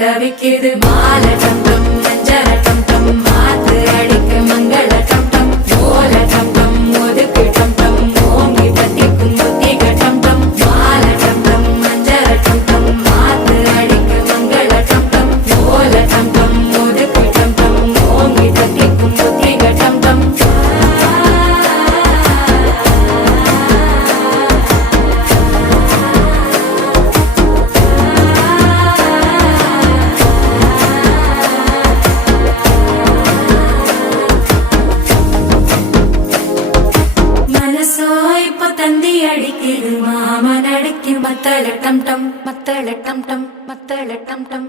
தவிக்குது மால டம் டம் மஞ்சள டம் டம் மாத்து அடிக்க மங்கள டம் டம் ஓல டம் டம் ஒதுக்கு டம் டம் ஓங்கி பத்திக்கும் புத்திக டம் டம் மால டம் டம் மஞ்சள டம் டம் மாத்து அடிக்க மங்கள டம் டம் ஓல டம் டம் ஒதுக்கு டம் டம் ஓங்கி பத்திக்கும் புத்திக டம் டம் தந்தி அடிக்குது மாமன் அடிக்கு மத்தள டம் டம் மத்தள டம் டம் மத்தள டம் டம்